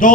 2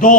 2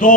2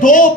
2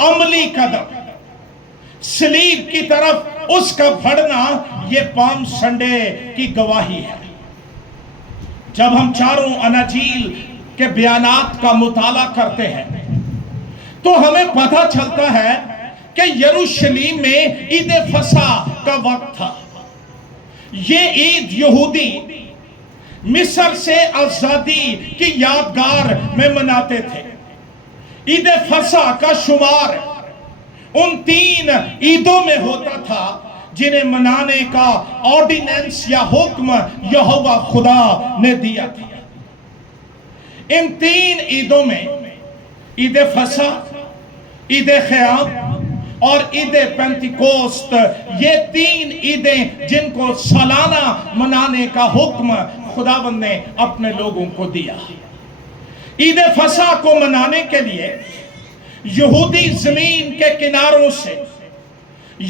عملی قدم، صلیب کی طرف اس کا بڑھنا، یہ پام سنڈے کی گواہی ہے۔ جب ہم چاروں اناجیل کے بیانات کا مطالعہ کرتے ہیں تو ہمیں پتہ چلتا ہے کہ یروشلم میں عید فصح کا وقت تھا۔ یہ عید یہودی مصر سے آزادی کی یادگار میں مناتے تھے۔ عید فصح کا شمار ان 3 عیدوں میں ہوتا تھا جنہیں منانے کا آرڈیننس یا حکم یہوہ خدا نے دیا تھا۔ ان 3 عیدوں میں عید فصح، عید خیام اور عید پینتیکوست، یہ 3 عیدیں جن کو سالانہ منانے کا حکم خداوند نے اپنے لوگوں کو دیا۔ عید فصح کو منانے کے لیے یہودی زمین کے کناروں سے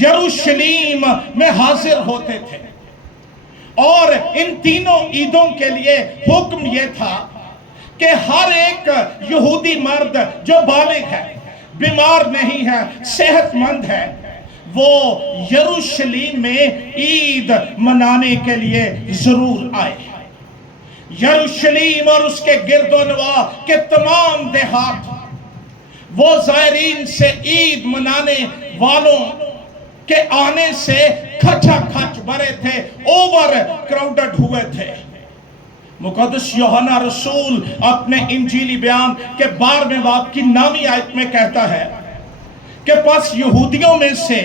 یروشلم میں حاضر ہوتے تھے، اور ان تینوں عیدوں کے لیے حکم یہ تھا کہ ہر ایک یہودی مرد جو بالغ ہے، بیمار نہیں ہے، صحت مند ہے، وہ یروشلم میں عید منانے کے لیے ضرور آئے۔ یروشلم اور اس کے گرد و نواح کے تمام دیہات وہ زائرین سے عید منانے والوں کے آنے سے کھچا کھچ بھرے تھے، اوور کراؤڈڈ ہوئے تھے۔ مقدس یوحنا رسول اپنے انجیلی بیان کے 12ویں باب کی 9ویں آیت میں کہتا ہے کہ پس یہودیوں میں سے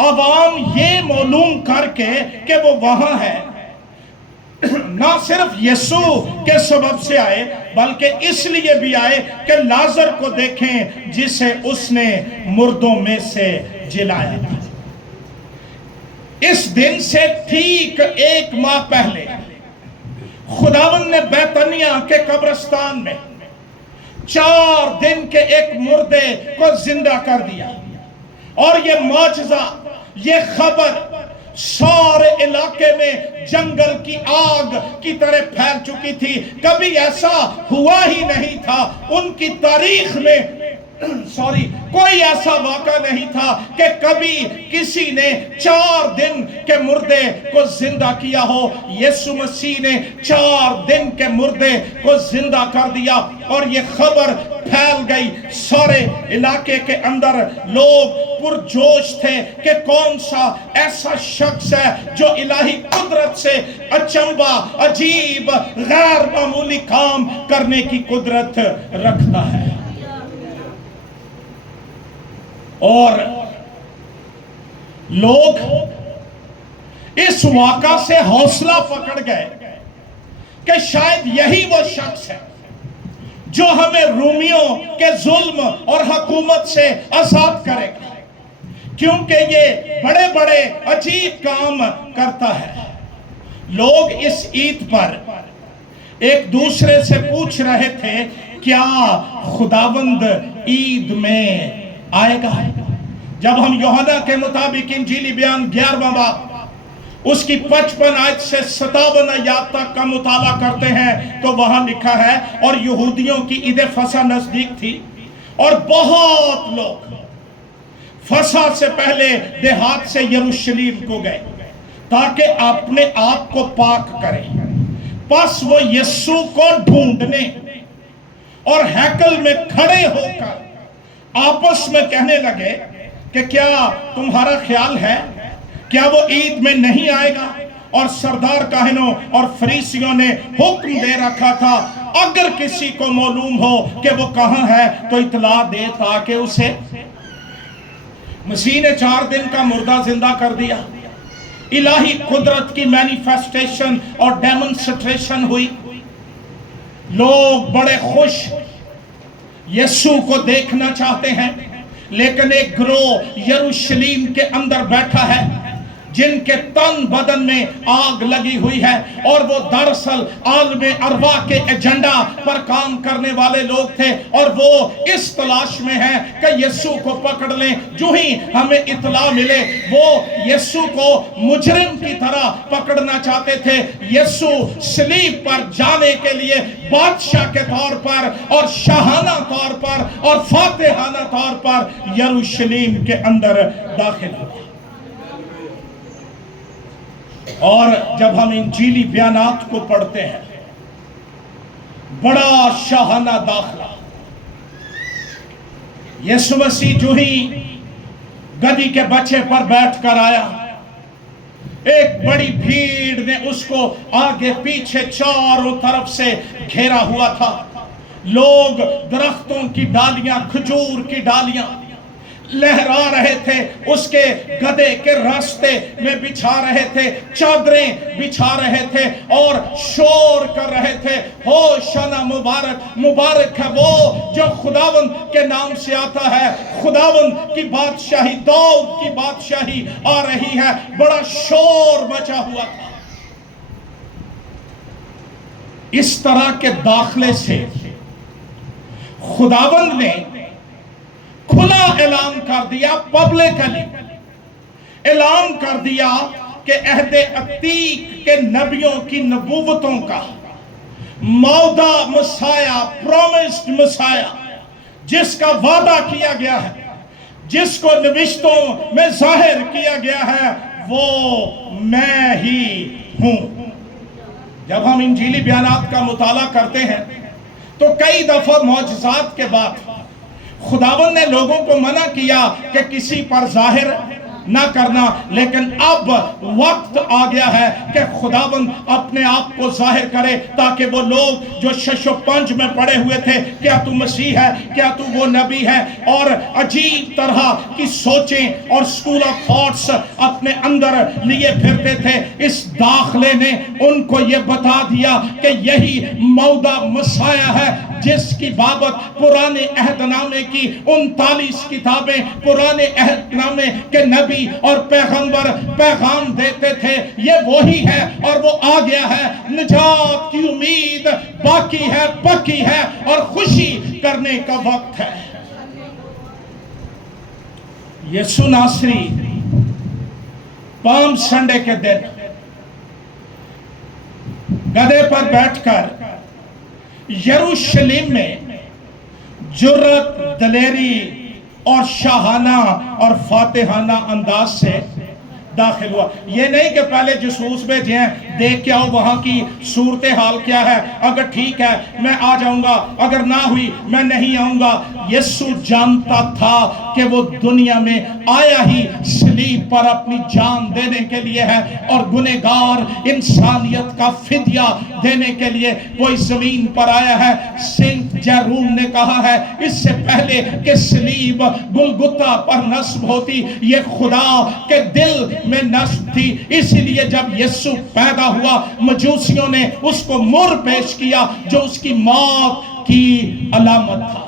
عوام یہ معلوم کر کے کہ وہ وہاں ہے، نہ صرف یسوع کے سبب سے آئے بلکہ اس لیے بھی آئے کہ لازر کو دیکھیں جسے اس نے مردوں میں سے جلایا تھا۔ اس دن سے ٹھیک 1 ماہ پہلے خداوند نے بیتنیہ کے قبرستان میں 4 دن کے ایک مردے کو زندہ کر دیا، اور یہ معجزہ، یہ خبر سارے علاقے میں جنگل کی آگ کی طرح پھیل چکی تھی۔ کبھی ایسا ہوا ہی نہیں تھا ان کی تاریخ میں، کوئی ایسا واقعہ نہیں تھا کہ کبھی کسی نے 4 دن کے مردے کو زندہ کیا ہو۔ یسوع مسیح نے 4 دن کے مردے کو زندہ کر دیا، اور یہ خبر پھیل گئی سارے علاقے کے اندر۔ لوگ پرجوش تھے کہ کون سا ایسا شخص ہے جو الہی قدرت سے اچنبا، عجیب، غیر معمولی کام کرنے کی قدرت رکھتا ہے۔ اور لوگ اس واقعہ سے حوصلہ پکڑ گئے کہ شاید یہی وہ شخص ہے جو ہمیں رومیوں کے ظلم اور حکومت سے آزاد کرے گا، کیونکہ یہ بڑے بڑے عجیب کام کرتا ہے۔ لوگ اس عید پر ایک دوسرے سے پوچھ رہے تھے، کیا خداوند عید میں آئے گا؟ جب ہم یوحنا کے مطابق انجیلی بیان 11واں باب اس کی 55 آیت سے 57 آیات تک کا مطالعہ کرتے ہیں تو وہاں لکھا ہے، اور یہودیوں کی عید فصح نزدیک تھی، اور بہت لوگ فصح سے پہلے دیہات سے یروشلم کو گئے تاکہ اپنے آپ کو پاک کریں۔ پس وہ یسوع کو ڈھونڈنے اور ہیکل میں کھڑے ہو کر آپس میں کہنے لگے کہ کیا تمہارا خیال ہے کیا وہ عید میں نہیں آئے گا؟ اور سردار کاہنوں اور فریسیوں نے حکم دے رکھا تھا، اگر کسی کو معلوم ہو کہ وہ کہاں ہے تو اطلاع دے تاکہ اسے۔ مسیح نے 4 دن کا مردہ زندہ کر دیا، الہی قدرت کی مینیفیسٹیشن اور ڈیمونسٹریشن ہوئی۔ لوگ بڑے خوش یسوع کو دیکھنا چاہتے ہیں، لیکن ایک گروہ یروشلم کے اندر بیٹھا ہے جن کے تن بدن میں آگ لگی ہوئی ہے، اور وہ دراصل عالم ارواح کے ایجنڈا پر کام کرنے والے لوگ تھے، اور وہ اس تلاش میں ہیں کہ یسوع کو پکڑ لیں۔ جو ہی ہمیں اطلاع ملے وہ یسوع کو مجرم کی طرح پکڑنا چاہتے تھے۔ یسوع صلیب پر جانے کے لیے بادشاہ کے طور پر اور شاہانہ طور پر اور فاتحانہ طور پر یروشلم کے اندر داخل ہوا۔ اور جب ہم انجیلی بیانات کو پڑھتے ہیں، بڑا شاہانہ داخلہ، یسوع مسیح جو ہی گدی کے بچے پر بیٹھ کر آیا، ایک بڑی بھیڑ نے اس کو آگے پیچھے چاروں طرف سے گھیرا ہوا تھا۔ لوگ درختوں کی ڈالیاں، کھجور کی ڈالیاں لہرا رہے تھے، اس کے گدھے کے راستے میں بچھا رہے تھے، چادریں بچھا رہے تھے اور شور کر رہے تھے، ہوشنا مبارک، مبارک ہے وہ جو خداوند کے نام سے آتا ہے، خداوند کی بادشاہی، داؤد کی بادشاہی آ رہی ہے۔ بڑا شور مچا ہوا تھا۔ اس طرح کے داخلے سے خداوند نے کھلا اعلان کر دیا، پبلکلی اعلان کر دیا کہ عہد عتیق کے نبیوں کی نبوتوں کا موعودہ مسیح، پرومسڈ مسیح، جس کا وعدہ کیا گیا ہے، جس کو نوشتوں میں ظاہر کیا گیا ہے، وہ میں ہی ہوں۔ جب ہم انجیلی بیانات کا مطالعہ کرتے ہیں تو کئی دفعہ معجزات کے بعد خداوند نے لوگوں کو منع کیا کہ کسی پر ظاہر نہ کرنا، لیکن اب وقت آ گیا ہے کہ خداوند اپنے آپ کو ظاہر کرے، تاکہ وہ لوگ جو شش و پنج میں پڑے ہوئے تھے، کیا تو مسیح ہے، کیا تو وہ نبی ہے، اور عجیب طرح کی سوچیں اور سکول آف تھاٹس اپنے اندر لیے پھرتے تھے، اس داخلے نے ان کو یہ بتا دیا کہ یہی موعودہ مسیح ہے، جس کی بابت پرانے عہد نامے کی 39 کتابیں، پرانے عہد نامے کے نبی اور پیغمبر پیغام دیتے تھے۔ یہ وہی ہے اور وہ آ گیا ہے۔ نجات کی امید باقی ہے، پکی ہے، اور خوشی کرنے کا وقت ہے۔ یسوع ناصری پام سنڈے کے دن گدھے پر بیٹھ کر یروشلم میں جرت، دلیری اور شاہانہ اور فاتحانہ انداز سے داخل ہوا۔ یہ نہیں کہ پہلے جاسوس بھیجے ہیں، دیکھ کے آؤ وہاں کی صورتحال کیا ہے، اگر ٹھیک ہے میں آ جاؤں گا، اگر نہ ہوئی میں نہیں آؤں گا۔ یسوع جانتا تھا کہ وہ دنیا میں آیا ہی صلیب پر اپنی جان دینے کے لیے ہے، اور گنہگار انسانیت کا فدیہ دینے کے لیے وہ اس زمین پر آیا ہے۔ سینٹ جیروم نے کہا ہے، اس سے پہلے کہ صلیب گلگتہ پر نصب ہوتی، یہ خدا کے دل میں نصب تھی۔ اسی لیے جب یسوع پیدا ہوا، مجوسیوں نے اس کو مر پیش کیا جو اس کی موت کی علامت تھا۔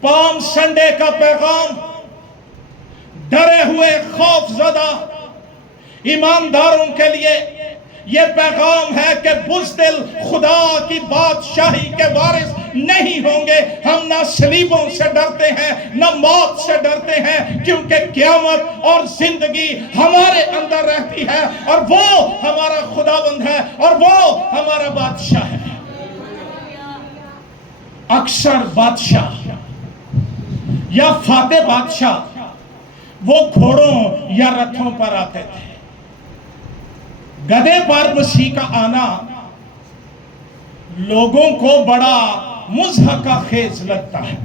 پام سنڈے کا پیغام ڈرے ہوئے خوف زدہ ایمانداروں کے لیے یہ پیغام ہے کہ بزدل خدا کی بادشاہی کے وارث نہیں ہوں گے۔ ہم نہ صلیبوں سے ڈرتے ہیں، نہ موت سے ڈرتے ہیں، کیونکہ قیامت اور زندگی ہمارے اندر رہتی ہے، اور وہ ہمارا خداوند ہے، اور وہ ہمارا بادشاہ ہے۔ اکثر بادشاہ یا فاتح بادشاہ وہ گھوڑوں یا رتھوں پر آتے تھے۔ گدھے پر مسیح کا آنا لوگوں کو بڑا مضحکہ خیز لگتا ہے،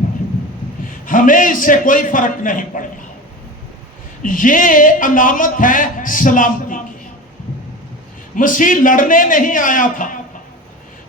ہمیں اس سے کوئی فرق نہیں پڑتا۔ یہ علامت ہے سلامتی کی۔ مسیح لڑنے نہیں آیا تھا،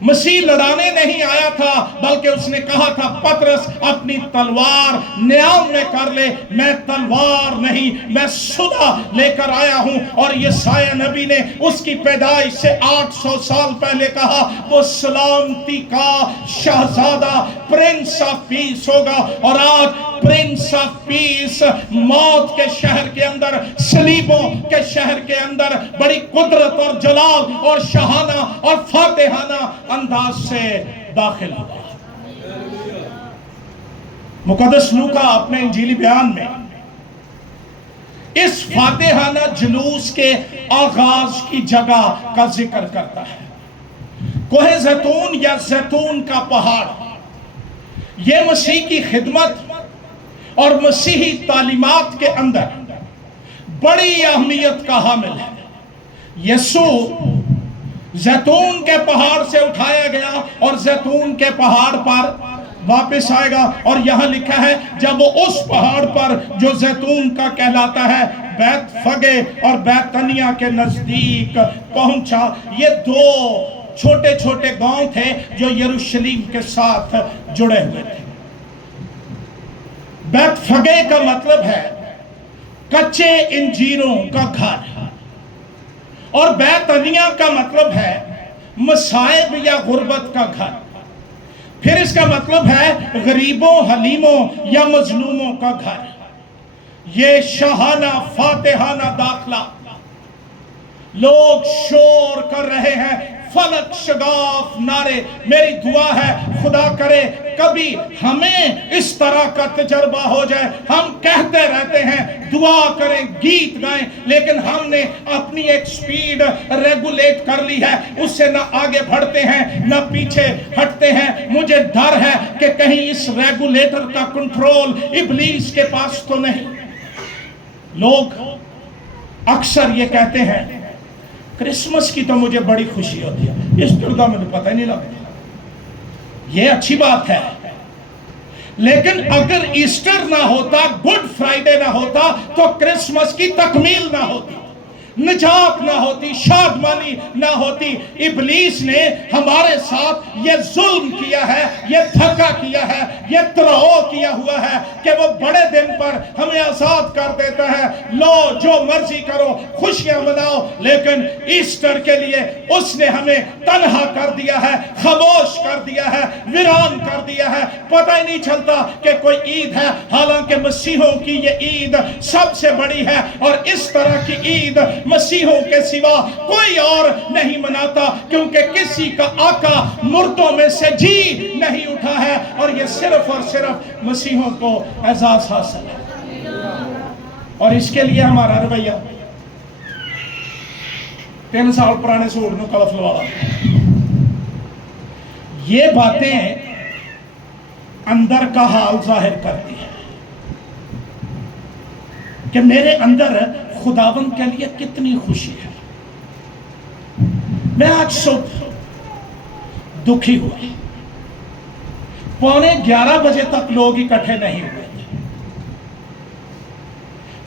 مسیح لڑانے نہیں آیا تھا، بلکہ اس نے کہا تھا پطرس اپنی تلوار نیام میں کر لے، میں تلوار نہیں میں صدا لے کر آیا ہوں۔ اور یسایہ نبی نے اس کی پیدائش سے 800 سال پہلے کہا وہ سلامتی کا شہزادہ پرنس آف پیس ہوگا۔ اور آج پرنس آف پیس موت کے شہر کے اندر، صلیبوں کے شہر کے اندر بڑی قدرت اور جلال اور شاہانہ اور فاتحانہ انداز سے داخل ہوا۔ مقدس لوکا اپنے انجیلی بیان میں اس فاتحانہ جلوس کے آغاز کی جگہ کا ذکر کرتا ہے۔ کوہ زیتون یا زیتون کا پہاڑ، یہ مسیح کی خدمت اور مسیحی تعلیمات کے اندر بڑی اہمیت کا حامل ہے۔ یسوع زیتون کے پہاڑ سے اٹھایا گیا اور زیتون کے پہاڑ پر واپس آئے گا، اور یہاں لکھا ہے جب وہ اس پہاڑ پر جو زیتون کا کہلاتا ہے بیت فگے اور بیتنیہ کے نزدیک پہنچا۔ یہ دو چھوٹے چھوٹے گاؤں تھے جو یروشلیم کے ساتھ جڑے ہوئے تھے۔ بیت فگے کا مطلب ہے کچے انجیروں کا گھر، اور بیتنیہ کا مطلب ہے مصائب یا غربت کا گھر۔ پھر اس کا مطلب ہے غریبوں، حلیموں یا مظلوموں کا گھر۔ یہ شاہانہ فاتحانہ داخلہ، لوگ شور کر رہے ہیں، فلک شگاف نعرے۔ میری دعا ہے خدا کرے کبھی ہمیں اس طرح کا تجربہ ہو جائے۔ ہم کہتے رہتے ہیں دعا کریں، گیت گائیں، لیکن ہم نے اپنی ایک سپیڈ ریگولیٹ کر لی ہے، اس سے نہ آگے بڑھتے ہیں نہ پیچھے ہٹتے ہیں۔ مجھے ڈر ہے کہ کہیں اس ریگولیٹر کا کنٹرول ابلیس کے پاس تو نہیں۔ لوگ اکثر یہ کہتے ہیں کرسمس کی تو مجھے بڑی خوشی ہوتی ہے، ایسٹر کا مجھے پتہ ہی نہیں لگتا۔ یہ اچھی بات ہے، لیکن اگر ایسٹر نہ ہوتا، گڈ فرائیڈے نہ ہوتا، تو کرسمس کی تکمیل نہ ہوتی، نجات نہ ہوتی، شادمانی نہ ہوتی۔ ابلیس نے ہمارے ساتھ یہ ظلم کیا ہے، یہ دھکا کیا ہے، یہ ترہو کیا ہوا ہے کہ وہ بڑے دن پر ہمیں آزاد کر دیتا ہے، لو جو مرضی کرو، خوشیاں مناؤ، لیکن ایسٹر کے لیے اس نے ہمیں تنہا کر دیا ہے، خاموش کر دیا ہے، ویران کر دیا ہے۔ پتہ ہی نہیں چلتا کہ کوئی عید ہے، حالانکہ مسیحوں کی یہ عید سب سے بڑی ہے، اور اس طرح کی عید مسیحوں کے سوا کوئی اور نہیں مناتا، کیونکہ کسی کا آقا مردوں میں سے جی نہیں اٹھا ہے، اور یہ صرف اور صرف مسیحوں کو اعزاز حاصل ہے۔ اور اس کے لیے ہمارا رویہ 3 سال پرانے سوٹ نو کلف لوالا۔ یہ باتیں اندر کا حال ظاہر کرتی ہیں کہ میرے اندر خداوند کے لیے کتنی خوشی ہے۔ میں آج صبح دکھی ہوا، 11:15 بجے تک لوگ اکٹھے نہیں ہوئے تھے۔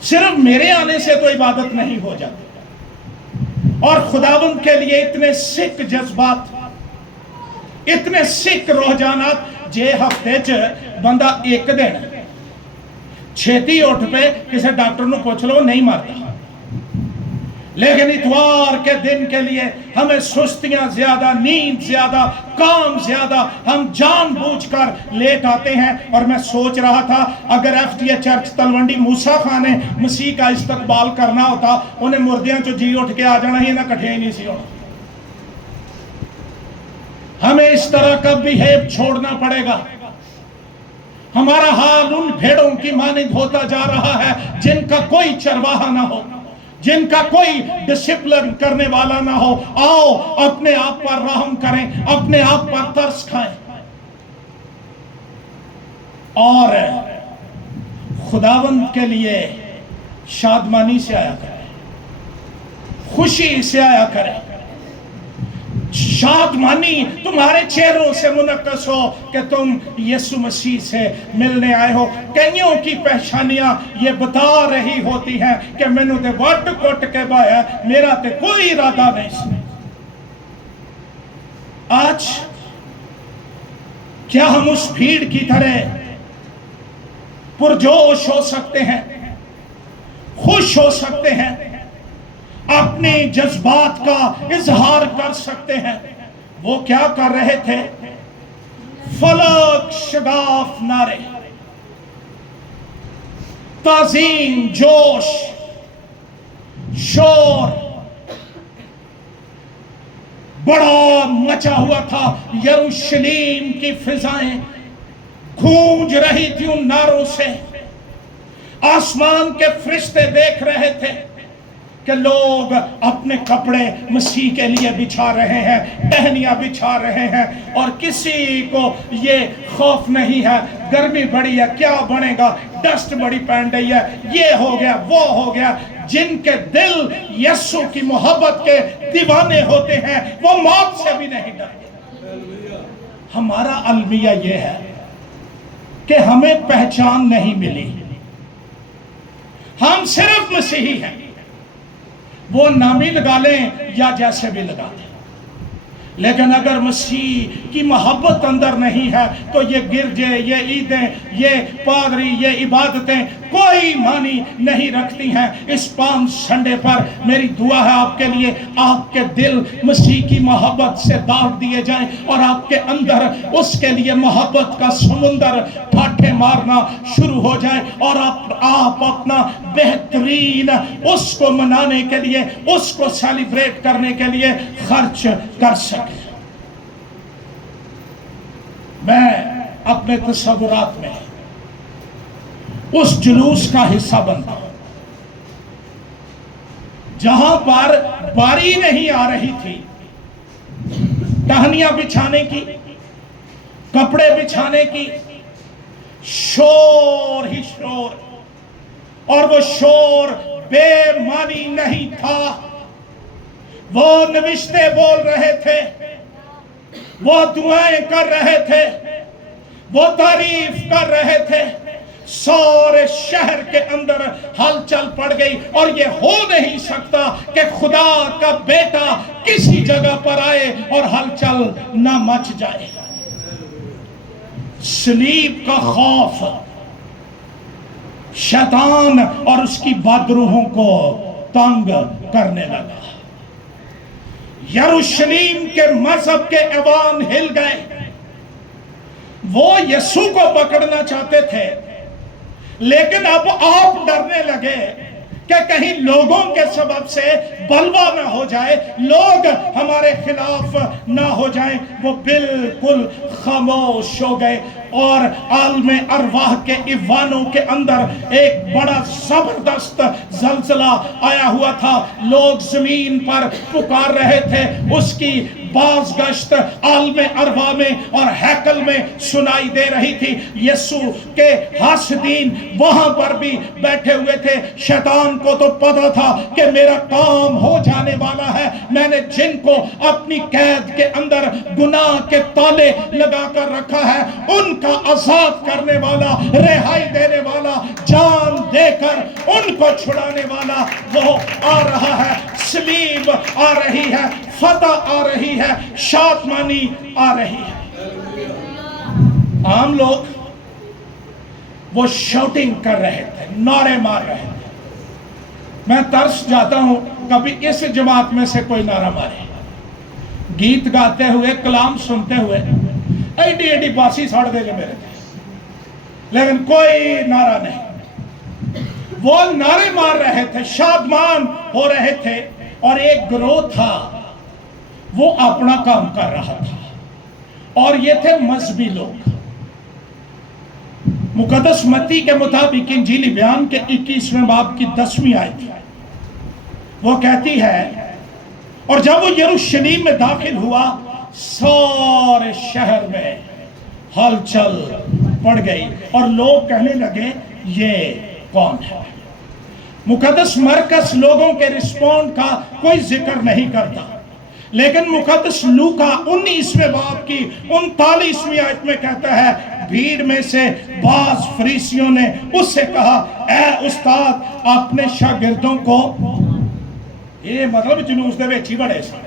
صرف میرے آنے سے تو عبادت نہیں ہو جاتی، اور خداوند کے لیے اتنے سکھ جذبات، اتنے سکھ رجحانات، جے ہفتے چ بندہ ایک دن چھیتی اٹھ پہ کسی ڈاکٹر نو پوچھ لو نہیں مرتا، لیکن اتوار کے دن کے لیے ہمیں سستیاں زیادہ، نیند زیادہ، کام زیادہ، ہم جان بوجھ کر لیٹ آتے ہیں۔ اور میں سوچ رہا تھا اگر ایف ڈی اے چرچ تلونڈی موسیٰ خان نے مسیح کا استقبال کرنا ہوتا، انہیں مردیاں جو جی اٹھ کے آ جانا ہی نہ کٹھے ہی نہیں سی ہونا۔ ہمیں اس طرح کا بیہیو چھوڑنا پڑے گا۔ ہمارا حال ان بھیڑوں کی مانند ہوتا جا رہا ہے جن کا کوئی چرواہا نہ ہو، جن کا کوئی ڈسپلن کرنے والا نہ ہو۔ آؤ اپنے آپ پر رحم کریں، اپنے آپ پر ترس کھائیں، اور خداوند کے لیے شادمانی سے آیا کریں، خوشی سے آیا کریں۔ شادمانی تمہارے چہروں سے منعکس ہو کہ تم یسوع مسیح سے ملنے آئے ہو۔ کئیوں کی پہچانیاں یہ بتا رہی ہوتی ہیں کہ میں نے تے وٹ کٹ کے بایا، میرا تے کوئی ارادہ نہیں سی۔ آج کیا ہم اس بھیڑ کی طرح پرجوش ہو سکتے ہیں، خوش ہو سکتے ہیں، اپنے جذبات کا اظہار کر سکتے ہیں؟ وہ کیا کر رہے تھے؟ فلک شگاف نعرے، تعظیم، جوش، شور بڑا مچا ہوا تھا۔ یروشلم کی فضائیں گونج رہی تھی ان نعروں سے۔ آسمان کے فرشتے دیکھ رہے تھے کہ لوگ اپنے کپڑے مسیح کے لیے بچھا رہے ہیں، ٹہنیاں بچھا رہے ہیں، اور کسی کو یہ خوف نہیں ہے گرمی بڑی ہے کیا بنے گا، ڈسٹ بڑی پہن رہی ہے، یہ ہو گیا وہ ہو گیا۔ جن کے دل یسوع کی محبت کے دیوانے ہوتے ہیں وہ موت سے بھی نہیں ڈرتے۔ ہمارا المیہ یہ ہے کہ ہمیں پہچان نہیں ملی، ہم صرف مسیحی ہیں، وہ نامی لگا لیں یا جیسے بھی لگا لیں، لیکن اگر مسیح کی محبت اندر نہیں ہے تو یہ گرجے، یہ عیدیں، یہ پادری، یہ عبادتیں کوئی معنی نہیں رکھتی ہیں۔ اس پام سنڈے پر میری دعا ہے آپ کے لیے، آپ کے دل مسیح کی محبت سے داغ دیے جائیں اور آپ کے اندر اس کے لیے محبت کا سمندر پھاٹے مارنا شروع ہو جائے، اور آپ اپنا بہترین اس کو منانے کے لیے، اس کو سیلیبریٹ کرنے کے لیے خرچ کر سکیں۔ میں اپنے تصورات میں اس جلوس کا حصہ بنتا ہوں جہاں پر باری نہیں آ رہی تھی ٹہنیاں بچھانے کی، کپڑے بچھانے کی، شور ہی شور، اور وہ شور بے معنی نہیں تھا۔ وہ نوشتے بول رہے تھے، وہ دعائیں کر رہے تھے، وہ تعریف کر رہے تھے۔ سارے شہر کے اندر ہلچل پڑ گئی، اور یہ ہو نہیں سکتا کہ خدا کا بیٹا کسی جگہ پر آئے اور ہلچل نہ مچ جائے۔ صلیب کا خوف شیطان اور اس کی بدروحوں کو تنگ کرنے لگا۔ یروشلم کے مذہب کے ایوان ہل گئے۔ وہ یسوع کو پکڑنا چاہتے تھے، لیکن اب آپ ڈرنے لگے کہ کہیں لوگوں کے سبب سے بلوا نہ ہو جائے، لوگ ہمارے خلاف نہ ہو جائیں۔ وہ بالکل خاموش ہو گئے، اور عالم ارواح کے ایوانوں کے اندر ایک بڑا زبردست زلزلہ آیا ہوا تھا۔ لوگ زمین پر پکار رہے تھے، اس کی بازگشت عالم ارواح میں اور ہیکل میں سنائی دے رہی تھی۔ یسوع کے حاسدین وہاں پر بھی بیٹھے ہوئے تھے۔ شیطان کو تو پتا تھا کہ میرا کام ہو جانے والا ہے، میں نے جن کو اپنی قید کے اندر گناہ کے تالے لگا کر رکھا ہے ان کا آزاد کرنے والا، رہائی دینے والا، جان دے کر ان کو چھڑانے والا وہ آ رہا ہے۔ صلیب آ رہی ہے، فتح آ رہی ہے، شادمانی آ رہی ہے۔ عام لوگ وہ شاؤٹنگ کر رہے تھے، نعرے مار رہے تھے۔ میں ترس جاتا ہوں کبھی اس جماعت میں سے کوئی نعرہ مارے، گیت گاتے ہوئے، کلام سنتے ہوئے، ایڈی ایڈی باسی ساڑ دے جو میرے تھے، لیکن کوئی نعرہ نہیں۔ وہ نعرے مار رہے تھے، شادمان ہو رہے تھے، اور ایک گروہ تھا وہ اپنا کام کر رہا تھا، اور یہ تھے مذہبی لوگ۔ مقدس متی کے مطابق انجیلی بیان کے 21ویں باب کی 10ویں آیت وہ کہتی ہے، اور جب وہ یروشلم میں داخل ہوا سارے شہر میں ہلچل پڑ گئی، اور لوگ کہنے لگے یہ کون ہے؟ مقدس مرکز لوگوں کے رسپونڈ کا کوئی ذکر نہیں کرتا، لیکن مقدس لوکا 19ویں باب کی 39ویں آیت میں کہتا ہے، بھیڑ میں سے بعض فریسیوں نے اس سے کہا، اے استاد اپنے شاگردوں کو، یہ مطلب جلوس دے وچ ہی بڑے سارے،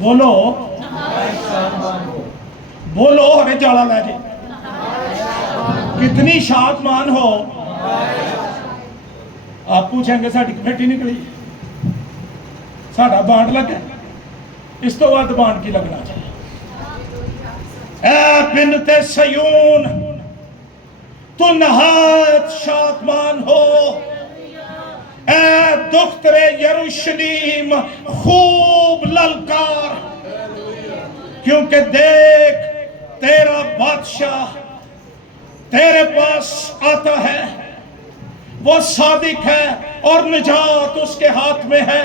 بولو بولو ہمیں جالا لے جائے کتنی شادمان ہو. آپ پوچھیں گے ساڑھی کمیٹی نکلی ساڑھا بانڈ لگا اس تو بعد بانڈ کی لگنا چاہیے. اے بنت سیون تو نہایت شادمان ہو. اے دختر یروشلیم خوب للکار کیونکہ دیکھ تیرا بادشاہ تیرے پاس آتا ہے. وہ صادق ہے اور نجات اس کے ہاتھ میں ہے.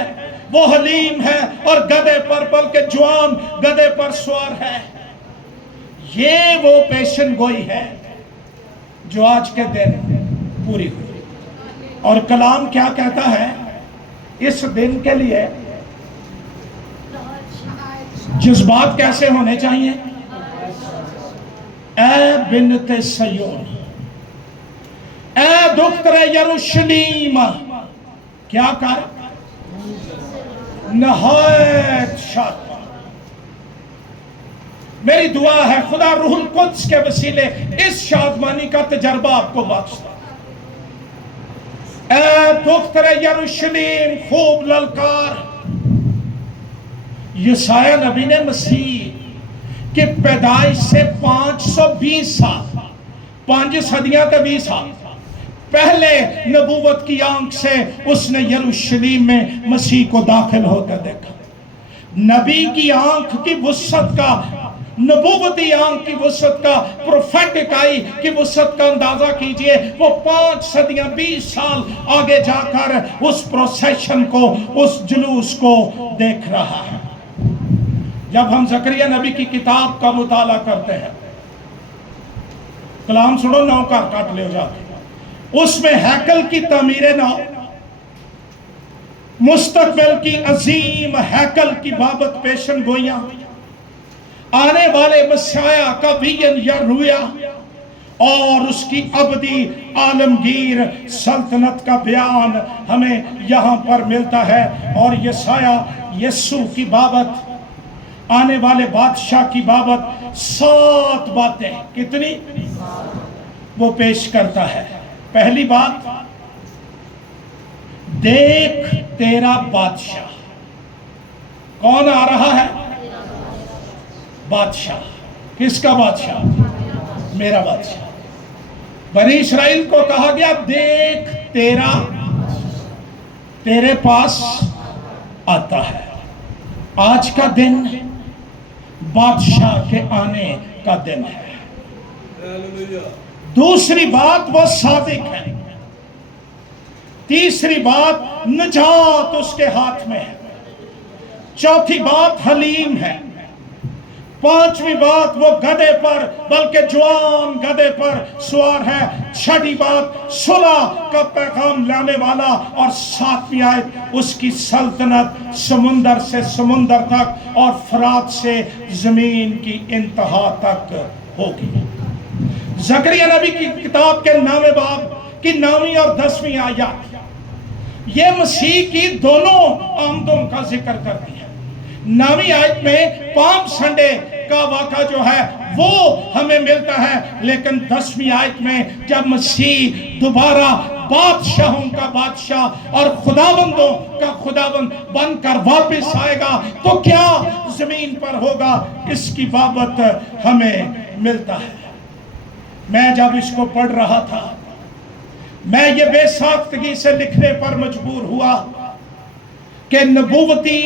وہ حلیم ہے اور گدھے پر بلکہ جوان گدھے پر سوار ہے. یہ وہ پیشن گوئی ہے جو آج کے دن پوری ہوئی. اور کلام کیا کہتا ہے اس دن کے لیے جذبات کیسے ہونے چاہیے. اے بنت سیون اے دختر یروشلیم کیا کر نہایت شادمان. میری دعا ہے خدا روح القدس کے وسیلے اس شادمانی کا تجربہ آپ کو بخشتا. اے دختر یروشلیم خوب للکار. یسایہ نبی نے مسیح کہ پیدائش سے 520 سال 5 صدیاں کا 20 سال پہلے نبوت کی آنکھ سے اس نے یروشلیم میں مسیح کو داخل ہو کر دیکھا. نبی کی آنکھ کی وسعت کا نبوتی آنکھ کی وسعت کا پروفیٹک آئی کی وسعت کا اندازہ کیجئے. وہ 5 صدیاں 20 سال آگے جا کر اس پروسیشن کو اس جلوس کو دیکھ رہا ہے. جب ہم زکریا نبی کی کتاب کا مطالعہ کرتے ہیں کلام سنو 9 کا کاٹ لے جا کے اس میں ہیکل کی تعمیر نو مستقبل کی عظیم ہیکل کی بابت پیشن گوئیاں آنے والے مسیح کا ویژن یا رویا اور اس کی ابدی عالمگیر سلطنت کا بیان ہمیں یہاں پر ملتا ہے. اور یسایہ یسوع کی بابت آنے والے بادشاہ کی بابت 7 باتیں کتنی وہ پیش کرتا ہے. پہلی بات دیکھ تیرا بادشاہ. کون آ رہا ہے؟ بادشاہ. کس کا بادشاہ؟ میرا بادشاہ. بنی اسرائیل کو کہا گیا دیکھ تیرے پاس آتا ہے. آج کا دن بادشاہ کے آنے کا دن ہے. دوسری بات وہ صادق ہے. تیسری بات نجات اس کے ہاتھ میں ہے. چوتھی بات حلیم ہے. پانچویں بات وہ گدھے پر بلکہ جوان گدھے پر سوار ہے. چھٹی بات صلح کا پیغام لانے والا. اور 7ویں آیت اس کی سلطنت سمندر سے سمندر تک اور فرات سے زمین کی انتہا تک ہوگی. زکریا نبی کی کتاب کے 9ویں باب کی 9ویں اور 10ویں آیات یہ مسیح کی دونوں آمدوں کا ذکر کرتی ہے. 9ویں آیت میں پام سنڈے کا واقعہ جو ہے وہ ہمیں ملتا ہے. لیکن 10ویں آیت میں جب مسیح دوبارہ بادشاہوں کا بادشاہ اور خداوندوں کا خداوند بن کر واپس آئے گا تو کیا زمین پر ہوگا اس کی بابت ہمیں ملتا ہے. میں جب اس کو پڑھ رہا تھا میں یہ بے ساختگی سے لکھنے پر مجبور ہوا کہ نبوتی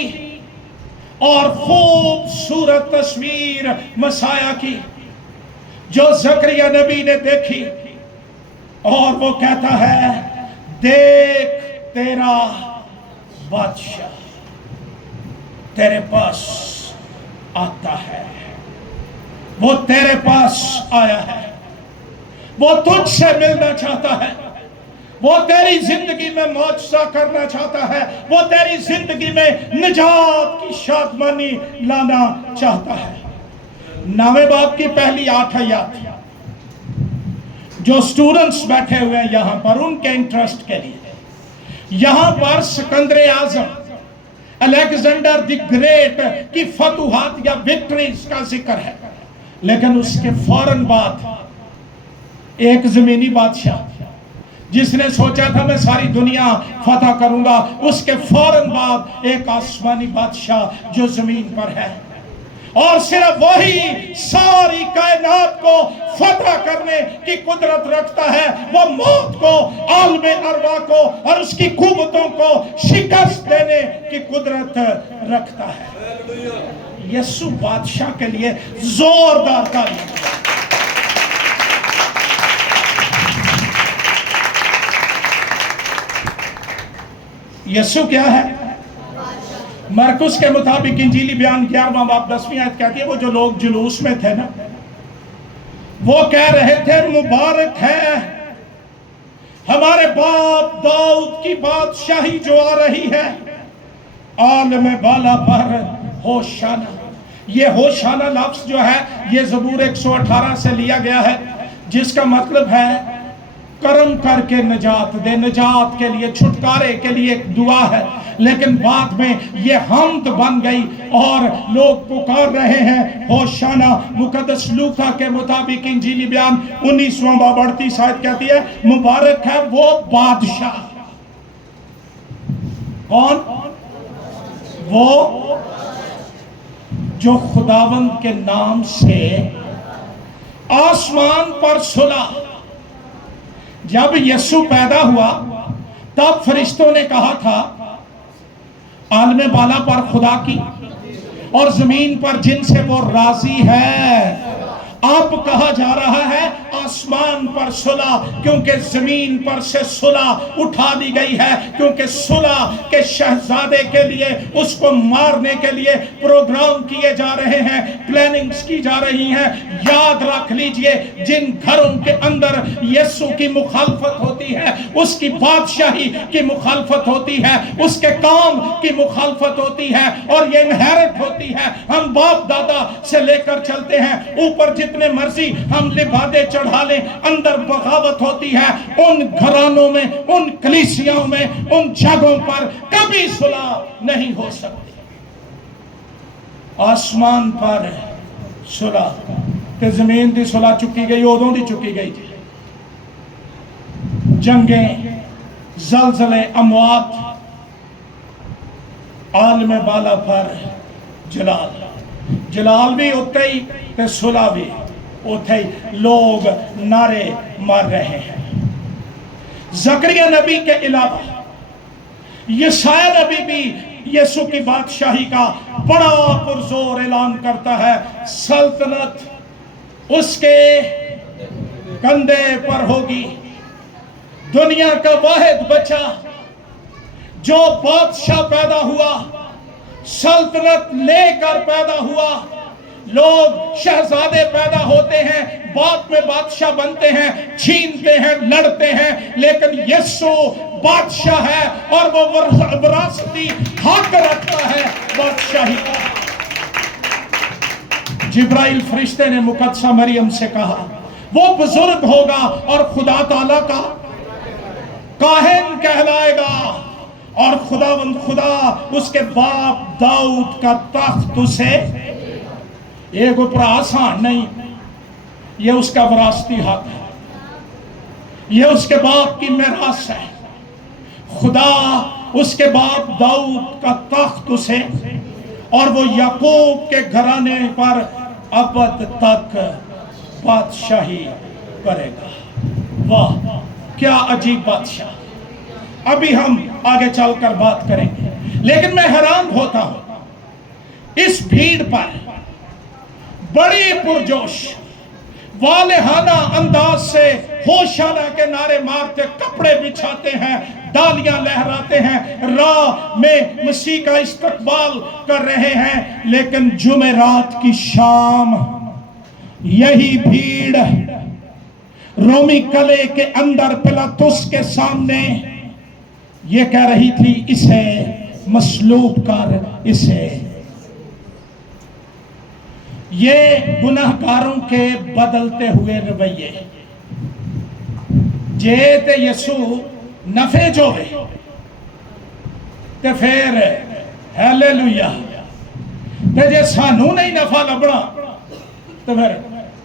اور خوبصورت تصویر مسیح کی جو زکریا نبی نے دیکھی. اور وہ کہتا ہے دیکھ تیرا بادشاہ تیرے پاس آتا ہے. وہ تیرے پاس آیا ہے. وہ تجھ سے ملنا چاہتا ہے. وہ تیری زندگی میں معجزہ کرنا چاہتا ہے. وہ تیری زندگی میں نجات کی شادمانی لانا چاہتا ہے. 9ویں باب کی پہلی 8 آیات جو سٹوڈنٹس بیٹھے ہوئے ہیں یہاں پر ان کے انٹرسٹ کے لیے یہاں پر سکندر اعظم الیگزینڈر دی گریٹ کی فتوحات یا وکٹریز کا ذکر ہے، لیکن اس کے فوراً بعد ایک زمینی بادشاہ جس نے سوچا تھا میں ساری دنیا فتح کروں گا، اس کے فوراً بعد ایک آسمانی بادشاہ جو زمین پر ہے، اور صرف وہی ساری کائنات کو فتح کرنے کی قدرت رکھتا ہے، وہ موت کو، عالم ارواح کو اور اس کی قوتوں کو شکست دینے کی قدرت رکھتا ہے۔ یسوع بادشاہ کے لیے زوردار تعریف۔ یسوع کیا ہے؟ مرکز کے مطابق انجیلی بیان 11واں باب 10ویں آیت کہتی ہے، وہ جو لوگ جلوس میں تھے نا، وہ کہہ رہے تھے مبارک ہے ہمارے باپ داؤد کی بادشاہی جو آ رہی ہے، عالم بالا پر ہوشانہ۔ یہ ہوشانہ لفظ جو ہے یہ زبور 118 سے لیا گیا ہے، جس کا مطلب ہے کرم کر کے نجات دے، نجات کے لیے، چھٹکارے کے لیے ایک دعا ہے، لیکن بعد میں یہ حمد بن گئی اور لوگ پکار رہے ہیں ہوشانہ۔ مقدس لوکا کے مطابق انجیلی بیان 19واں باب 38 آیت کہتی ہے مبارک ہے وہ بادشاہ۔ کون؟ وہ جو خداوند کے نام سے آسمان پر صلح۔ جب یسوع پیدا ہوا تب فرشتوں نے کہا تھا عالم بالا پر خدا کی اور زمین پر جن سے وہ راضی ہے، اب کہا جا رہا ہے آسمان پر صلح، کیونکہ زمین پر سے صلح اٹھا دی گئی ہے، کیونکہ صلح کے شہزادے کے لیے، اس کو مارنے کے لیے پروگرام کیے جا رہے ہیں، پلاننگز کی جا رہی ہیں۔ یاد رکھ لیجئے جن گھروں کے اندر یسوع کی مخالفت ہوتی ہے، اس کی بادشاہی کی مخالفت ہوتی ہے، اس کے کام کی مخالفت ہوتی ہے، اور یہ انہیرٹ ہوتی ہے، ہم باپ دادا سے لے کر چلتے ہیں، اوپر جتنے مرضی ہم لبادے چڑھا لیں، اندر بغاوت ہوتی ہے۔ ان گھرانوں میں، ان کلیسیاں میں، ان جگہوں پر کبھی صلح نہیں ہو سکتی۔ آسمان پر صلح کہ زمین دی صلح چکی گئی، ادوں دی چکی گئی تھی۔ جنگیں، زلزلے، اموات، عالم بالا پر جلال۔ جلال بھی اتنے ہی تے صلح بھی اتنے ہی، لوگ نعرے مار رہے ہیں۔ زکریا نبی کے علاوہ یسایا نبی بھی یسوع کی بادشاہی کا بڑا پرزور اعلان کرتا ہے۔ سلطنت اس کے کندھے پر ہوگی۔ دنیا کا واحد بچہ جو بادشاہ پیدا ہوا، سلطنت لے کر پیدا ہوا۔ لوگ شہزادے پیدا ہوتے ہیں، بعد میں بادشاہ بنتے ہیں، چھینتے ہیں، لڑتے ہیں، لیکن یسوع بادشاہ ہے اور وہ وراثتی حق رکھتا ہے بادشاہی کا۔ جبرائیل فرشتے نے مقدسہ مریم سے کہا وہ بزرگ ہوگا اور خدا تعالیٰ کا کاہن کہلائے گا، اور خداوند خدا اس کے باپ داؤد کا تخت اسے، یہ کوئی آسان نہیں، یہ اس کا وراثتی حق ہے، یہ اس کے باپ کی میراث ہے۔ خدا اس کے باپ داؤد کا تخت اسے، اور وہ یعقوب کے گھرانے پر ابد تک بادشاہی کرے گا۔ واہ کیا عجیب بادشاہ! ابھی ہم آگے چل کر بات کریں گے، لیکن میں حیران ہوتا ہوں اس بھیڑ پر بڑی پرجوش والہانہ انداز سے ہوشانہ کے نعرے مارتے، کپڑے بچھاتے ہیں، ڈالیاں لہراتے ہیں، راہ میں مسیح کا استقبال کر رہے ہیں، لیکن جمعرات کی شام یہی بھیڑ رومی قلعے کے اندر پلاطس کے سامنے یہ کہہ رہی تھی اسے مصلوب کر، اسے۔ یہ گناہگاروں کے بدلتے ہوئے رویے جے یسوع نفے جو تے پھر ہیلیلویا۔ تے جے سانو نہیں نفع لبنا تو پھر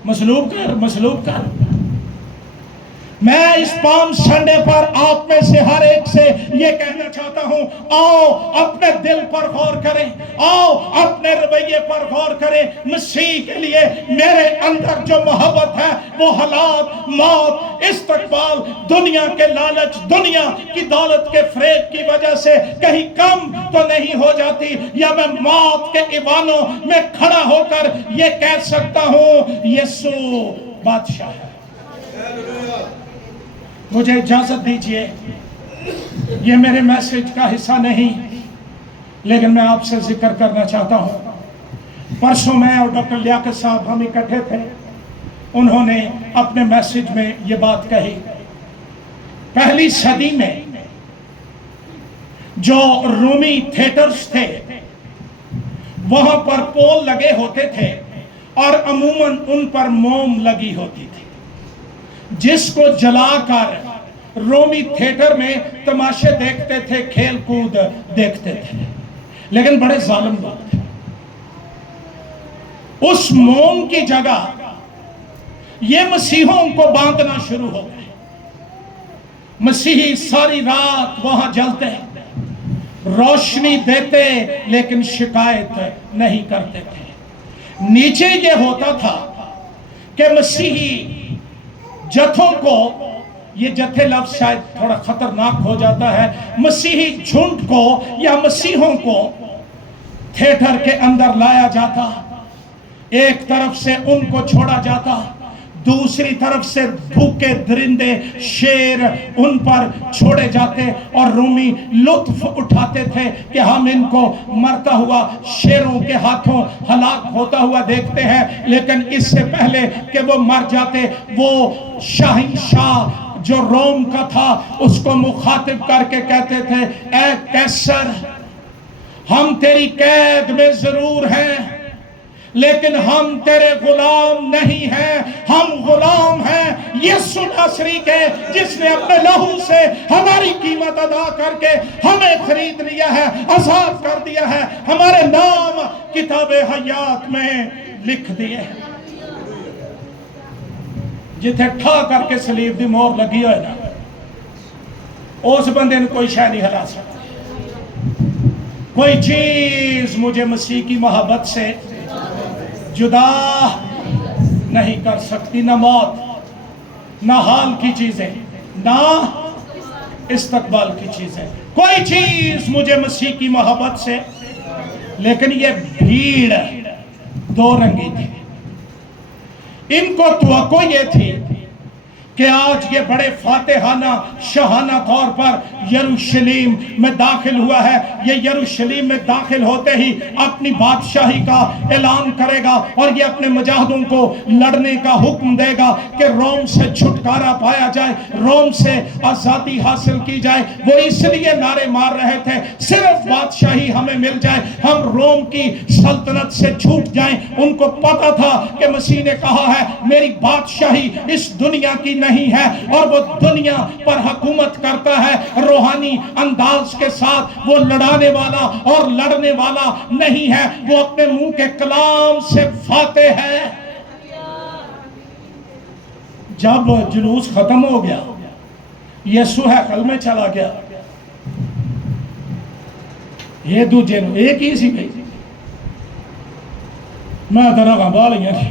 مصلوب کر۔ میں اس پام سنڈے پر آپ میں سے ہر ایک سے یہ کہنا چاہتا ہوں، آؤ اپنے دل پر غور کریں، آؤ اپنے رویے پر غور کریں۔ مسیح کے لیے میرے اندر جو محبت ہے وہ حالات، موت، استقبال، دنیا کے لالچ، دنیا کی دولت کے فریب کی وجہ سے کہیں کم تو نہیں ہو جاتی، یا میں موت کے ایوانوں میں کھڑا ہو کر یہ کہہ سکتا ہوں یسوع بادشاہ ہے۔ مجھے اجازت دیجئے، یہ میرے میسیج کا حصہ نہیں، لیکن میں آپ سے ذکر کرنا چاہتا ہوں۔ پرسوں میں اور ڈاکٹر لیاقت صاحب ہم اکٹھے تھے، انہوں نے اپنے میسیج میں یہ بات کہی، پہلی صدی میں جو رومی تھیٹرز تھے وہاں پر پول لگے ہوتے تھے اور عموماً ان پر موم لگی ہوتی تھی، جس کو جلا کر رومی تھیٹر میں تماشے دیکھتے تھے، کھیل کود دیکھتے تھے، لیکن بڑے ظالم لوگ تھے۔ اس موم کی جگہ یہ مسیحوں کو باندھنا شروع ہو گئے۔ مسیحی ساری رات وہاں جلتے، روشنی دیتے، لیکن شکایت نہیں کرتے تھے۔ نیچے یہ ہوتا تھا کہ مسیحی جتھوں کو، یہ جتھے لفظ شاید تھوڑا خطرناک ہو جاتا ہے، مسیحی جھنڈ کو یا مسیحوں کو تھیٹر کے اندر لایا جاتا، ایک طرف سے ان کو چھوڑا جاتا، دوسری طرف سے بھوکے درندے، شیر ان پر چھوڑے جاتے، اور رومی لطف اٹھاتے تھے کہ ہم ان کو مرتا ہوا شیروں کے ہاتھوں ہلاک ہوتا ہوا دیکھتے ہیں، لیکن اس سے پہلے کہ وہ مر جاتے، وہ شاہنشاہ جو روم کا تھا اس کو مخاطب کر کے کہتے تھے، اے قیصر، ہم تیری قید میں ضرور ہیں، لیکن ہم تیرے غلام نہیں ہیں، ہم غلام ہیں یسوع ناصری کے، جس نے اپنے لہو سے ہماری قیمت ادا کر کے ہمیں خرید لیا ہے، آزاد کر دیا ہے، ہمارے نام کتاب حیات میں لکھ دیے۔ جتھے ٹھا کر کے صلیب دی مہر لگی ہوئے نا، اس بندے نے کوئی شے نہیں ہلا سکتا۔ کوئی چیز مجھے مسیح کی محبت سے جدا نہیں کر سکتی، نہ موت، نہ حال کی چیزیں، نہ استقبال کی چیزیں، کوئی چیز مجھے مسیح کی محبت سے۔ لیکن یہ بھیڑ دو رنگی تھی، ان کو توقع یہ تھی کہ آج یہ بڑے فاتحانہ شاہانہ طور پر یروشلم میں داخل ہوا ہے، یہ یروشلم میں داخل ہوتے ہی اپنی بادشاہی کا اعلان کرے گا، اور یہ اپنے مجاہدوں کو لڑنے کا حکم دے گا کہ روم سے چھٹکارا پایا جائے، روم سے آزادی حاصل کی جائے۔ وہ اس لیے نعرے مار رہے تھے، صرف بادشاہی ہمیں مل جائے، ہم روم کی سلطنت سے چھوٹ جائیں۔ ان کو پتا تھا کہ مسیح نے کہا ہے میری بادشاہی اس دنیا کی نہیں ہے، اور وہ دنیا پر حکومت کرتا ہے روحانی انداز کے ساتھ، وہ لڑانے والا اور لڑنے والا نہیں ہے، وہ اپنے منہ کے کلام سے فاتح ہے۔ جب جلوس ختم ہو گیا، یسوع ہیکل میں چلا گیا، یہ دوجے نو ایک ہی سی گئی، میں درہ گھنبا لیا تھی،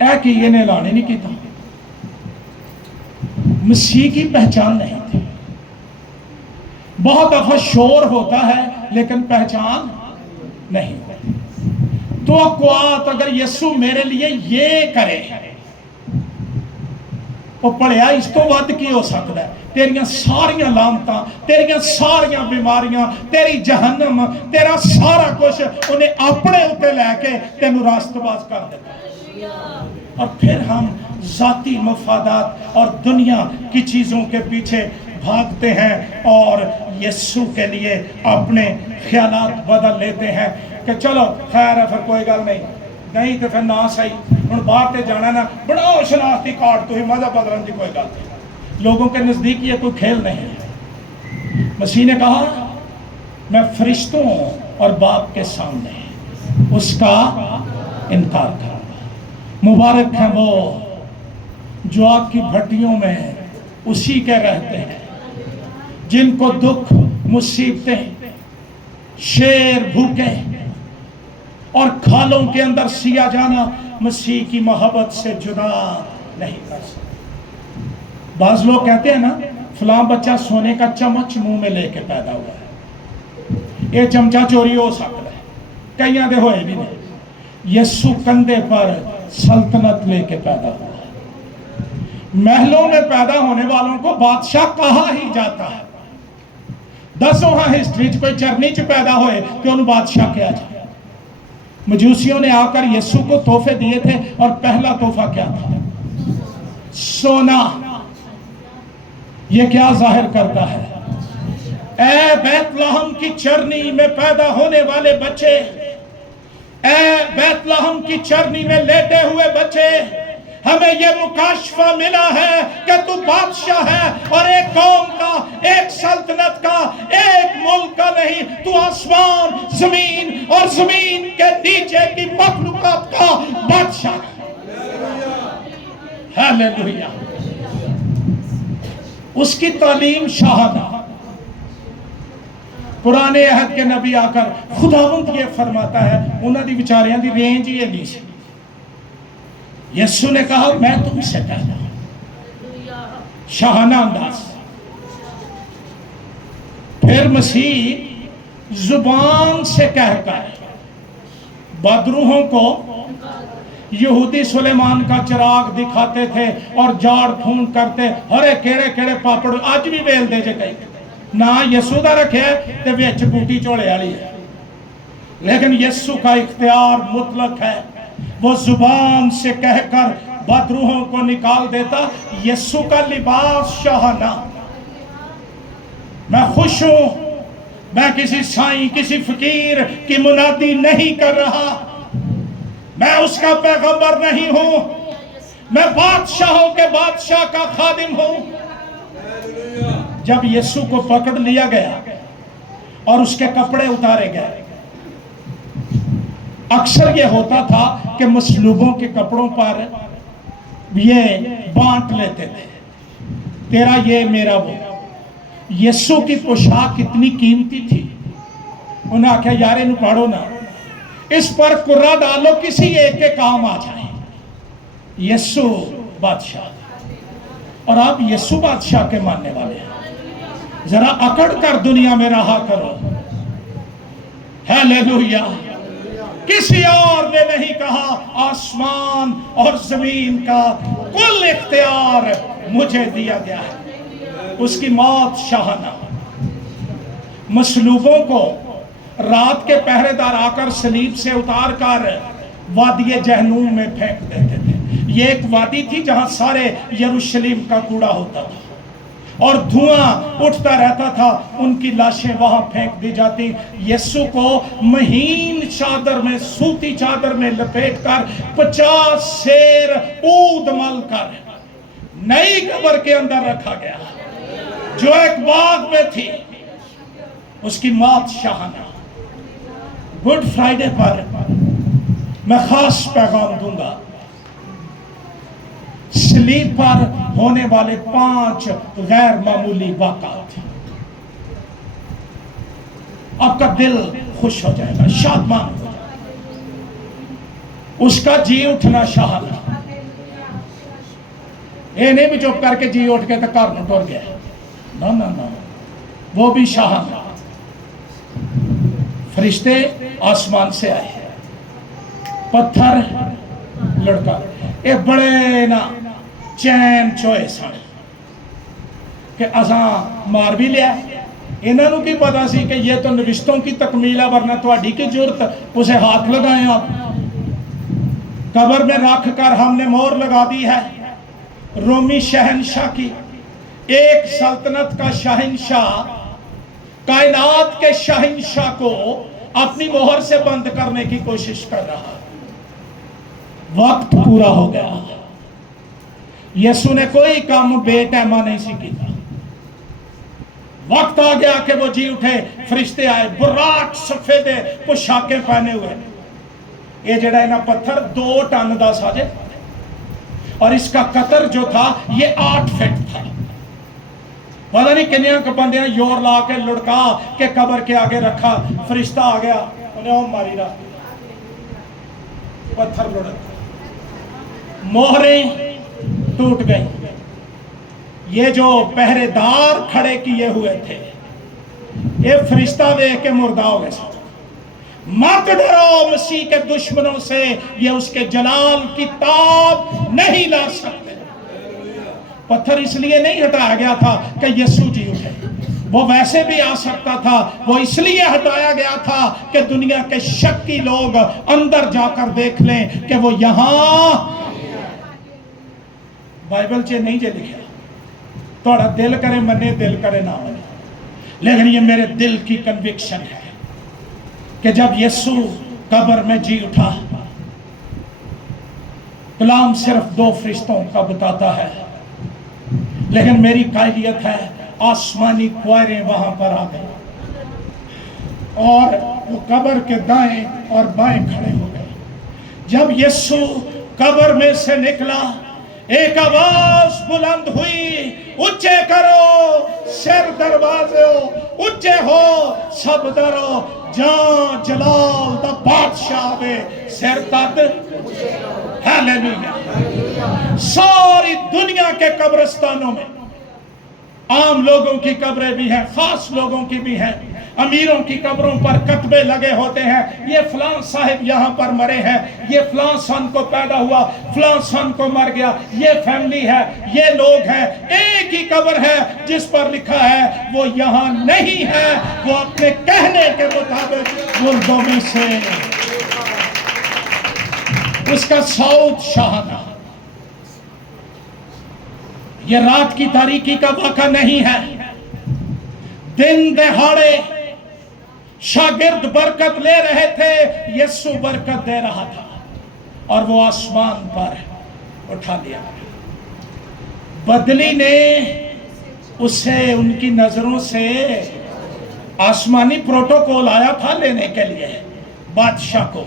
اے کہ یہ نے لانے نہیں کیتا، مسیح کی پہچان نہیں تھی۔ بہت دفعہ شور ہوتا ہے لیکن پہچان نہیں ہوتی۔ توقعات اگر یسوع میرے لیے یہ کرے، وہ پڑھیا اس تو ود کی ہو سکتا ہے، تیریاں ساریاں لامتاں، تیریاں ساریاں بیماریاں، تیری جہنم، تیرا سارا کچھ انہیں اپنے اوپر لے کے تینوں راست باز کر دیتا ہے۔ اور پھر ہم ذاتی مفادات اور دنیا کی چیزوں کے پیچھے بھاگتے ہیں اور یسوع کے لیے اپنے خیالات بدل لیتے ہیں کہ چلو خیر ہے، پھر کوئی گل نہیں تو پھر نہ صحیح، ہن باہر تے جانا نا، بڑا شناختی کارڈ تو ہی مذہب بدلن دی کوئی گل نہیں۔ لوگوں کے نزدیک یہ کوئی کھیل نہیں ہے۔ مسیح نے کہا میں فرشتوں اور باپ کے سامنے اس کا انکار کروں گا۔ مبارک ہیں وہ جو آگ کی بھٹیوں میں اسی کے رہتے ہیں، جن کو دکھ، مصیبتیں، شیر بھوکے اور کھالوں کے اندر سیا جانا مسیح کی محبت سے جدا نہیں کر سکتے۔ بعض لوگ کہتے ہیں نا فلاں بچہ سونے کا چمچ منہ میں لے کے پیدا ہوا ہے، یہ چمچہ چوری ہو سکتا ہے، کئیاں دے ہوئے بھی نہیں۔ یسوع کندھے پر سلطنت لے کے پیدا ہوا ہے۔ محلوں میں پیدا ہونے والوں کو بادشاہ کہا ہی جاتا ہے۔ دسوں ہاں ہسٹری کوئی چرنی چ پیدا ہوئے کہ انہوں بادشاہ کیا جائے۔ مجوسیوں نے آ کر یسوع کو تحفے دیے تھے، اور پہلا تحفہ کیا تھا؟ سونا۔ یہ کیا ظاہر کرتا ہے؟ اے بیت لحم کی چرنی میں پیدا ہونے والے بچے، اے بیت لحم کی چرنی میں لیٹے ہوئے بچے، ہمیں یہ مکاشفہ ملا ہے کہ تو بادشاہ ہے، اور ایک قوم کا، ایک سلطنت کا، ایک ملک کا نہیں، تو آسمان، زمین اور زمین کے نیچے کی مخلوقات کا بادشاہ ہے۔ ہاللیلویہ۔ اس کی تعلیم شاہانہ۔ پرانے عہد کے نبی آ کر خداوند یہ فرماتا ہے، انہوں دی بیچاریاں دی رینج یہ نہیں سی۔ یسوع نے کہا میں تم سے کہتا ہوں، شاہانہ انداز۔ پھر مسیح زبان سے کہہ کر بدروحوں کو یہودی سلیمان کا چراغ دکھاتے تھے اور جاڑ پھونک کرتے، ہرے کیڑے کیڑے پاپڑ آج بھی بیل دے جے کئی نہ یسوع دا رکھے تے وچ بوٹی چوڑے والی ہے، لیکن یسوع کا اختیار مطلق ہے۔ وہ زبان سے کہہ کر بدروحوں کو نکال دیتا۔ یسوع کا لباس شاہانہ۔ میں خوش ہوں، میں کسی سائیں، کسی فقیر کی منادی نہیں کر رہا، میں اس کا پیغمبر نہیں ہوں، میں بادشاہوں کے بادشاہ کا خادم ہوں۔ جب یسوع کو پکڑ لیا گیا اور اس کے کپڑے اتارے گئے، اکثر یہ ہوتا تھا کہ مصلوبوں کے کپڑوں پر یہ بانٹ لیتے تھے، تیرا یہ میرا وہ۔ یسوع کی پوشاک اتنی قیمتی تھی، انہیں آکھا یار انہوں پڑھو نا، اس پر قرہ ڈالو، کسی ایک کے کام آ جائے۔ یسوع بادشاہ، اور آپ یسوع بادشاہ کے ماننے والے ہیں، ذرا اکڑ کر دنیا میں رہا کرو۔ ہاللیلویہ۔ کسی اور نے نہیں کہا، آسمان اور زمین کا کل اختیار مجھے دیا گیا ہے۔ اس کی موت شاہانہ۔ مصلوبوں کو رات کے پہرے دار آ کر صلیب سے اتار کر وادی جہنم میں پھینک دیتے تھے۔ یہ ایک وادی تھی جہاں سارے یروشلم کا کوڑا ہوتا تھا اور دھواں اٹھتا رہتا تھا، ان کی لاشیں وہاں پھینک دی جاتی۔ یسوع کو مہین چادر میں، سوتی چادر میں لپیٹ کر 50 سیر اود مل کر نئی قبر کے اندر رکھا گیا جو ایک باغ میں تھی۔ اس کی موت شاہانہ۔ گڈ فرائیڈے پر میں خاص پیغام دوں گا، صلیب پر ہونے والے 5 غیر معمولی واقعات۔ آپ کا دل خوش ہو جائے گا، شادمان ہو جائے گا۔ اس کا جی اٹھنا شاہانہ۔ یہ نہیں بھی چپ کر کے جی اٹھ کے تو گھر نہ ٹر گیا، نہ نہ نہ، وہ بھی شاہانہ۔ فرشتے آسمان سے آئے، پتھر لڑکا، یہ بڑے نا چین چوئے سن کہ اساں مار بھی لیا۔ انہوں کی پتا سی کہ یہ تو نوشتوں کی تکمیل ہے، ورنہ تہاڈی کی جرت اسے ہاتھ لگائیں آپ۔ قبر میں رکھ کر ہم نے مہر لگا دی ہے رومی شہنشاہ کی۔ ایک سلطنت کا شہنشاہ کائنات کے شہنشاہ کو اپنی مہر سے بند کرنے کی کوشش کر رہا۔ وقت پورا ہو گیا۔ یسوع نے کوئی کام بے ٹائمہ نہیں سی کیتا۔ وقت آ گیا کہ وہ جی اٹھے. فرشتے آئے براق سفید پوشاکیں پہنے ہوئے. یہ جڑا ہے نا پتھر 2 ٹن دا ساجے اور اس کا قطر جو تھا یہ 8 فٹ تھا. پتہ نہیں کنیا کے بندیاں یور لا کے لڑکا کے قبر کے آگے رکھا. فرشتہ آ گیا انہیں ماری رہا پتھر لڑک مہریں ٹوٹ گئی. یہ جو پہرے دار کھڑے کیے ہوئے تھے یہ فرشتہ دیکھ کے مردہ ہو گئے. مت ڈرو مسیح کے دشمنوں سے یہ اس کے جلال کی تاب نہیں لا سکتے. پتھر اس لیے نہیں ہٹایا گیا تھا کہ یسوع جی اٹھے. وہ ویسے بھی آ سکتا تھا. وہ اس لیے ہٹایا گیا تھا کہ دنیا کے شکی لوگ اندر جا کر دیکھ لیں کہ وہ یہاں. بائبل چے نہیں جے لکھا تھوڑا دل کرے منے دل کرے نہ منے, لیکن یہ میرے دل کی کنوکشن ہے کہ جب یسوع قبر میں جی اٹھا. کلام صرف 2 فرشتوں کا بتاتا ہے, لیکن میری قائلیت ہے آسمانی کوئریں وہاں پر آ گئے اور وہ قبر کے دائیں اور بائیں کھڑے ہو گئے. جب یسوع قبر میں سے نکلا ایک آواز بلند ہوئی, اونچے کرو سر دروازے اونچے ہو سب درو, جان جلال دا بادشاہ دے سر تد. ہیلیلویا. ساری دنیا کے قبرستانوں میں عام لوگوں کی قبریں بھی ہیں, خاص لوگوں کی بھی ہیں. امیروں کی قبروں پر کتبے لگے ہوتے ہیں, یہ فلاں صاحب یہاں پر مرے ہیں, یہ فلاں سن کو پیدا ہوا, فلاں سن کو مر گیا, یہ فیملی ہے, یہ لوگ ہیں. ایک ہی قبر ہے جس پر لکھا ہے وہ یہاں نہیں ہے, وہ اپنے کہنے کے مطابق مردوں میں سے. اس کا صوت شاہانہ. یہ رات کی تاریکی کا واقعہ نہیں ہے. دن دہاڑے شاگرد برکت لے رہے تھے, یسوع برکت دے رہا تھا اور وہ آسمان پر اٹھا لیا. بدلی نے اسے ان کی نظروں سے آسمانی پروٹوکول آیا تھا لینے کے لیے بادشاہ کو,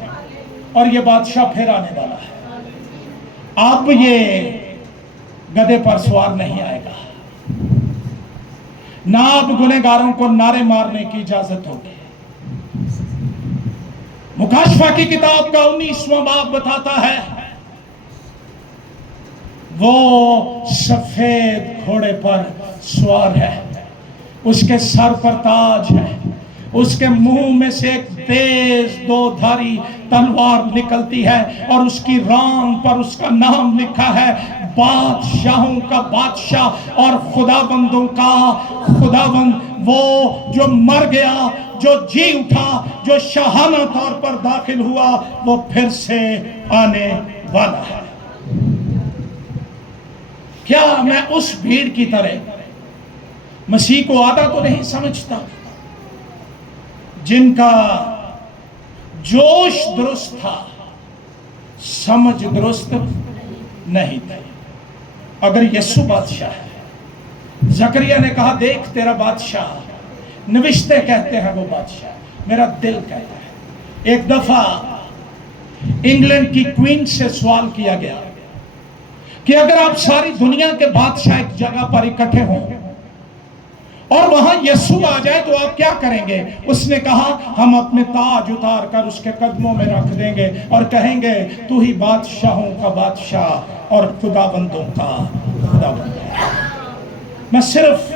اور یہ بادشاہ پھر آنے والا ہے. اب یہ گدھے پر سوار نہیں آئے گا, نہ اب گنہگاروں کو نعرے مارنے کی اجازت ہوگی. مکاشفہ کی کتاب کا 19واں باب بتاتا ہے وہ سفید گھوڑے پر سوار ہے, اس کے سر پر تاج ہے, اس کے منہ میں سے ایک تیز 2 دھاری تلوار نکلتی ہے اور اس کی ران پر اس کا نام لکھا ہے بادشاہوں کا بادشاہ اور خداوندوں کا خداوند. وہ جو مر گیا, جو جی اٹھا, جو شاہانہ طور پر داخل ہوا, وہ پھر سے آنے والا ہے. کیا میں اس بھیڑ کی طرح مسیح کو آدھا تو نہیں سمجھتا جن کا جوش درست تھا, سمجھ درست نہیں تھی. اگر یسوع بادشاہ ہے, زکریا نے کہا دیکھ تیرا بادشاہ, نوشتے کہتے ہیں وہ بادشاہ, میرا دل کہتا ہے. ایک دفعہ انگلینڈ کی کوئین سے سوال کیا گیا کہ اگر آپ ساری دنیا کے بادشاہ ایک جگہ پر اکٹھے ہوں اور وہاں یسوع آ جائے تو آپ کیا کریں گے؟ اس نے کہا ہم اپنے تاج اتار کر اس کے قدموں میں رکھ دیں گے اور کہیں گے تو ہی بادشاہوں کا بادشاہ اور خداوندوں کا خداوند. میں صرف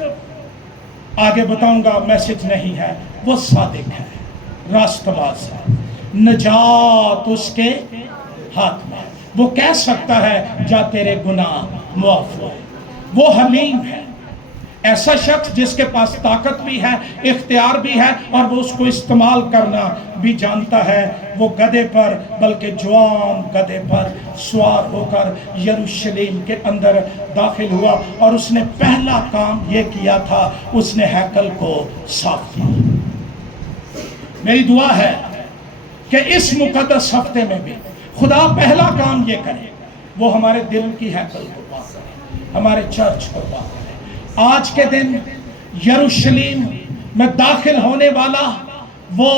آگے بتاؤں گا, میسج نہیں ہے, وہ صادق ہے, راست باز ہے, نجات اس کے ہاتھ میں. وہ کہہ سکتا ہے جا تیرے گناہ معاف ہوئے. وہ حلیم ہے, ایسا شخص جس کے پاس طاقت بھی ہے, اختیار بھی ہے اور وہ اس کو استعمال کرنا بھی جانتا ہے. وہ گدھے پر, بلکہ جوان گدھے پر سوار ہو کر یروشلم کے اندر داخل ہوا اور اس نے پہلا کام یہ کیا تھا, اس نے ہیکل کو صاف کیا. میری دعا ہے کہ اس مقدس ہفتے میں بھی خدا پہلا کام یہ کرے, وہ ہمارے دل کی ہیکل کو پاک کرے, ہمارے چرچ کو پاک کرے. آج کے دن یروشلم میں داخل ہونے والا وہ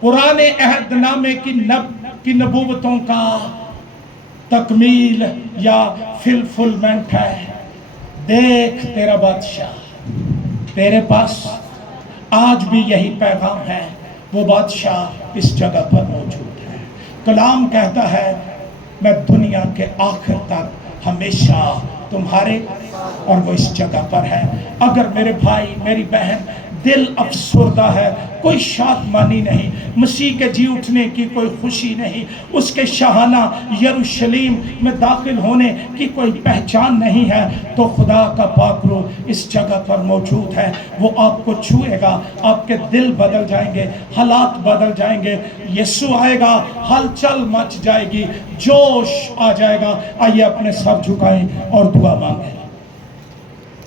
پرانے عہد نامے کی نبوتوں کا تکمیل یا فلفلمنٹ ہے۔ دیکھ تیرا بادشاہ، تیرے پاس آج بھی یہی پیغام ہے، وہ بادشاہ اس جگہ پر موجود ہے۔ کلام کہتا ہے میں دنیا کے آخر تک ہمیشہ تمہارے، اور وہ اس جگہ پر ہے۔ اگر میرے بھائی میری بہن دل افسردہ ہے، کوئی شادمانی نہیں، مسیح کے جی اٹھنے کی کوئی خوشی نہیں، اس کے شاہانہ یروشلم میں داخل ہونے کی کوئی پہچان نہیں ہے، تو خدا کا پاک روح اس جگہ پر موجود ہے۔ وہ آپ کو چھوئے گا، آپ کے دل بدل جائیں گے، حالات بدل جائیں گے، یسوع آئے گا، ہلچل مچ جائے گی، جوش آ جائے گا۔ آئیے اپنے سر جھکائیں اور دعا مانگیں۔